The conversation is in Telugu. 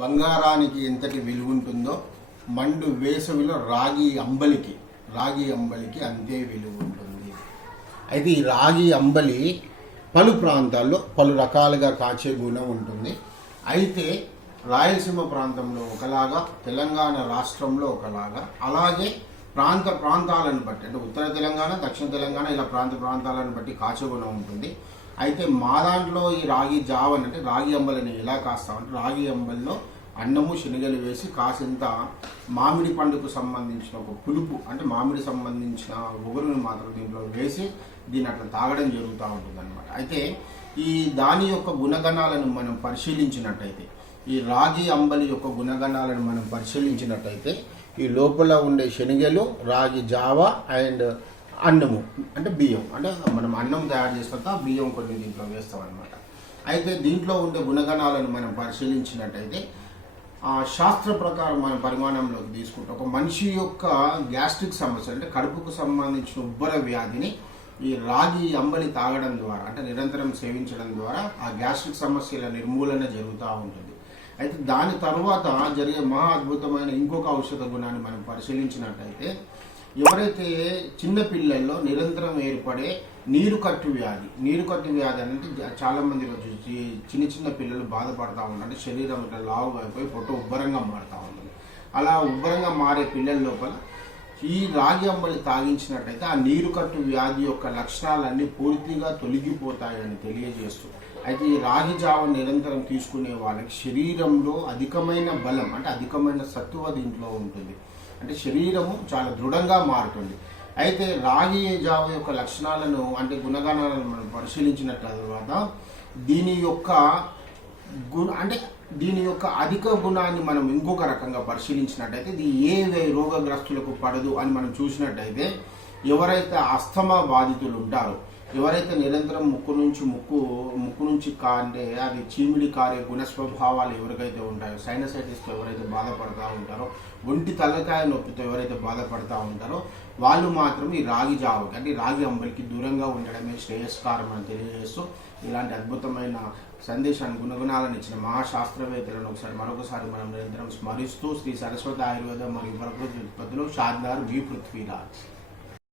బంగారానికి ఎంతటి విలువంటుందో మండు వేసవిలో రాగి అంబలికి రాగి అంబలికి అంతే విలువ ఉంటుంది అయితే ఈ రాగి అంబలి పలు ప్రాంతాల్లో పలు రకాలుగా కాచే గుణం ఉంటుంది. అయితే రాయలసీమ ప్రాంతంలో ఒకలాగా తెలంగాణ రాష్ట్రంలో ఒకలాగా అలాగే ప్రాంత ప్రాంతాలను బట్టి అంటే ఉత్తర తెలంగాణ దక్షిణ తెలంగాణ ఇలా ప్రాంత ప్రాంతాలను బట్టి కాచే గుణం ఉంటుంది. అయితే మా దాంట్లో ఈ రాగి జావ అంటే రాగి అంబలిని ఎలా కాస్తామంటే రాగి అంబలిలో అన్నము శనగలు వేసి కాసింత మామిడి పండుకు సంబంధించిన ఒక పులుపు అంటే మామిడి సంబంధించిన ఒగరుని మాత్రం దీంట్లో వేసి దీన్ని అట్లా తాగడం జరుగుతూ ఉంటుంది అనమాట అయితే ఈ దాని యొక్క గుణగణాలను మనం పరిశీలించినట్టయితే ఈ రాగి అంబలి యొక్క గుణగణాలను మనం పరిశీలించినట్టయితే ఈ లోపల ఉండే శనగలు రాగి జావ అండ్ అన్నము అంటే బియ్యం. అంటే మనం అన్నం తయారు చేసిన బియ్యం కొన్ని దీంట్లో వేస్తాం అనమాట అయితే దీంట్లో ఉండే గుణగణాలను మనం పరిశీలించినట్టయితే ఆ శాస్త్ర ప్రకారం మన పరిమాణంలోకి తీసుకుంటే ఒక మనిషి యొక్క గ్యాస్ట్రిక్ సమస్య అంటే కడుపుకు సంబంధించిన ఉబ్బర వ్యాధిని ఈ రాగి అంబలి తాగడం ద్వారా అంటే నిరంతరం సేవించడం ద్వారా ఆ గ్యాస్ట్రిక్ సమస్యల నిర్మూలన జరుగుతూ ఉంటుంది. అయితే దాని తర్వాత జరిగే మహా అద్భుతమైన ఇంకొక ఔషధ గుణాన్ని మనం పరిశీలించినట్టయితే ఎవరైతే చిన్న పిల్లల్లో నిరంతరం ఏర్పడే నీరు కట్టు వ్యాధి నీరు కట్టు వ్యాధి అనేది చాలామంది చాలా మంది రోజు చిన్న చిన్న పిల్లలు బాధపడతా ఉంటారు శరీరం ఇట్లా లావు అయిపోయి పొట్ట ఉబ్బరంగా మారుతూ ఉంటుంది. అలా ఉబ్బరంగా మారే పిల్లల లోపల ఈ రాగి అంబలి తాగించినట్టయితే ఆ నీరు కట్టు వ్యాధి యొక్క లక్షణాలన్నీ పూర్తిగా తొలగిపోతాయని తెలియజేస్తూ అయితే ఈ రాగి జావ నిరంతరం తీసుకునే వాళ్ళకి శరీరంలో అధికమైన బలం అంటే అధికమైన సత్తువ దీంట్లో ఉంటుంది. అంటే శరీరము చాలా దృఢంగా మారుతుంది. అయితే రాగి జావ యొక్క లక్షణాలను అంటే గుణగణాలను మనం పరిశీలించిన తర్వాత దీని యొక్క గుణ అంటే దీని యొక్క అధిక గుణాన్ని మనం ఇంకొక రకంగా పరిశీలించినట్టయితే ఇది ఏ రోగగ్రస్తులకు పడదు అని మనం చూసినట్టయితే ఎవరైతే అస్తమా బాధితులు ఉంటారో ఎవరైతే నిరంతరం ముక్కు నుంచి ముక్కు ముక్కు నుంచి కాంటే అది చీమిడి కారే గుణ స్వభావాలు ఎవరికైతే ఉంటాయో సైనసైటిస్తో ఎవరైతే బాధపడతా ఉంటారో ఒంటి తలకాయ నొప్పితో ఎవరైతే బాధపడతా ఉంటారో వాళ్ళు మాత్రం ఈ రాగి జావకి అంటే రాగి అంబలికి దూరంగా ఉండడమే శ్రేయస్కారం అని తెలియజేస్తూ ఇలాంటి అద్భుతమైన సందేశాన్ని గుణగుణాలను ఇచ్చిన మహాశాస్త్రవేత్తలను ఒకసారి మరొకసారి మనం నిరంతరం స్మరిస్తూ శ్రీ సరస్వతి ఆయుర్వేద మరియు ప్రకృతి ఉత్పత్తిలో షాద్దార్ వి పృథ్వీరాజ్.